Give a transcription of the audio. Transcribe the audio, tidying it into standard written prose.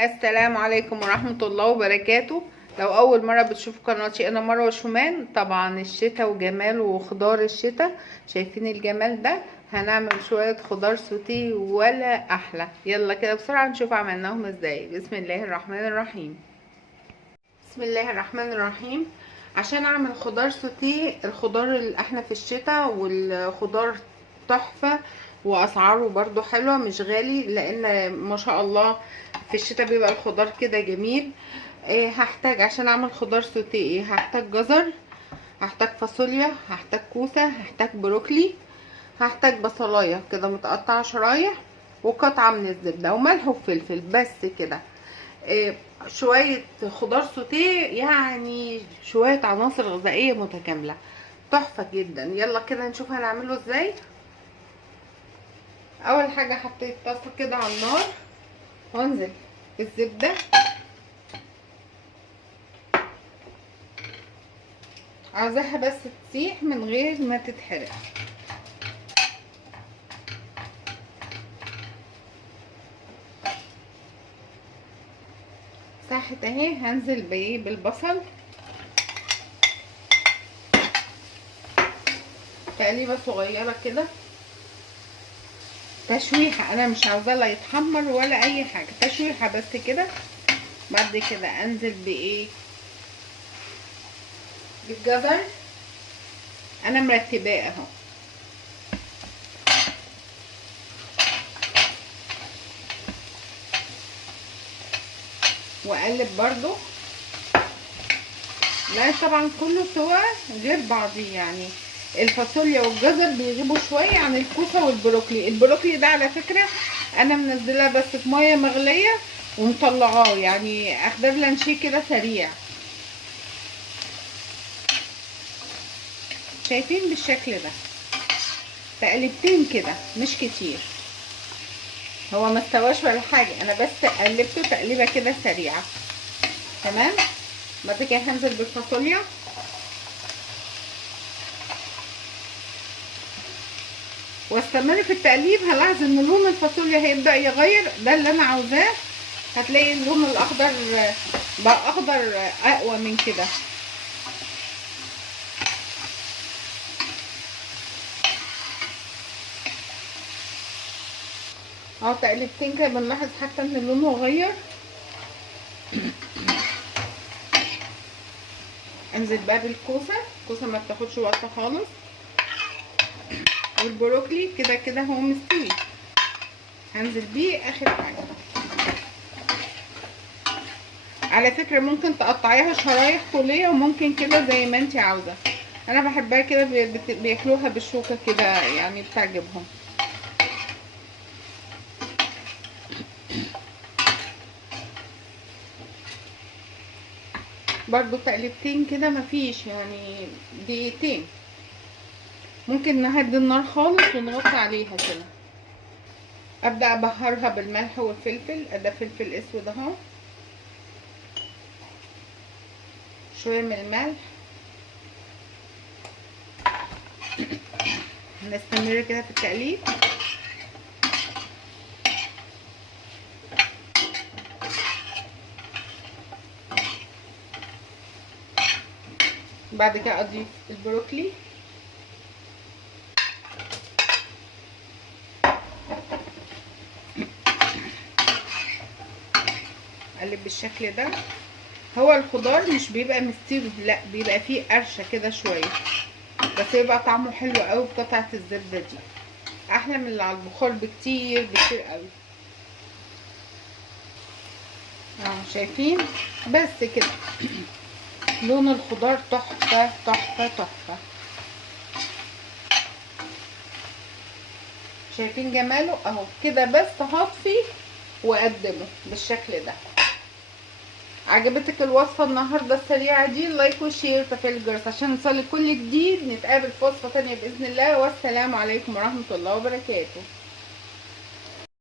السلام عليكم ورحمة الله وبركاته. لو أول مرة بتشوفوا قناتي، أنا مروة شومان. طبعا الشتاء وجمال وخضار الشتاء، شايفين الجمال ده؟ هنعمل شوية خضار سوتيه ولا أحلى. يلا كده بسرعة نشوف عملناهم ازاي. بسم الله الرحمن الرحيم. بسم الله الرحمن الرحيم. عشان أعمل خضار سوتيه، الخضار اللي احنا في الشتاء والخضار تحفة وأسعاره برضو حلوة، مش غالي، لأن ما شاء الله في الشتاء بيبقى الخضار كده جميل. هحتاج عشان اعمل خضار سوتيه هحتاج جزر، هحتاج فاصوليا، هحتاج كوسه، هحتاج بروكلي، هحتاج بصلايه كده متقطعه شرايح، وقطعه من الزبده، وملح وفلفل، بس كده. شويه خضار سوتيه، يعني شويه عناصر غذائيه متكامله، تحفه جدا. يلا كده نشوف هنعمله ازاي. اول حاجه حطيت طاسه كده على النار، وانزل الزبده، عاوزاها بس تسيح من غير ما تتحرق. ساحت اهي. هنزل بايه؟ بالبصل، تقليبه صغيره كده، تشويحه. انا مش عاوزاه لا يتحمر ولا اي حاجه، تشويحه بس كده. بعد كده انزل بايه؟ بالجزر. انا مرتباه اهو، واقلب برضو. لا طبعا كله سوا غير بعضيه، يعني الفاصوليا والجزر بيغيبوا شويه عن الكوسه والبروكلي. البروكلي ده على فكره انا منزلاه بس في ميه مغليه ومطلعاه، يعني اخدر لانشيه كده سريع. شايفين بالشكل ده؟ تقلبتين كده مش كتير، هو ما استواش ولا حاجه، انا بس قلبته تقليبه كده سريعه. تمام. بعد كده هنزل بالفاصوليا، واستمر في التقليب. هلاحظ ان لون الفاصوليا هيبدا يغير، ده اللي انا عاوزاه. هتلاقي اللون الاخضر بقى اخضر اقوى من كده. اهو تقلبتين كده بنلاحظ حتى ان لونه غير. انزل بقى بالكوسه. الكوسه ما بتاخدش وقت خالص، والبروكلي كده كده هو مستوي، هنزل بيه اخر حاجه. على فكره ممكن تقطعيها شرايح طوليه، وممكن كده زي ما انت عاوزه. انا بحبها كده، بياكلوها بالشوكه كده، يعني بتعجبهم. برضو تقلبتين كده، مفيش يعني دقيقتين. ممكن نهدي النار خالص ونغطي عليها كده. ابدا ابهرها بالملح والفلفل. ده فلفل اسود اهو، شويه من الملح. هنستمر كده في التقليب. بعد كده اضيف البروكلي، اقلب بالشكل ده. هو الخضار مش بيبقى مستوي، لا بيبقى فيه قرشه كده شويه، بس يبقى طعمه حلو قوي بقطعه الزبده دي، احلى من اللي على البخار بكتير بكتير قوي. اهو شايفين؟ بس كده لون الخضار تحفه تحفه تحفه. شايفين جماله اهو كده؟ بس هطفي واقدمه بالشكل ده. عجبتك الوصفه النهارده السريعه دي؟ لايك وشير وتفعيل الجرس عشان نوصل كل جديد. نتقابل في وصفه تانية باذن الله، والسلام عليكم ورحمه الله وبركاته.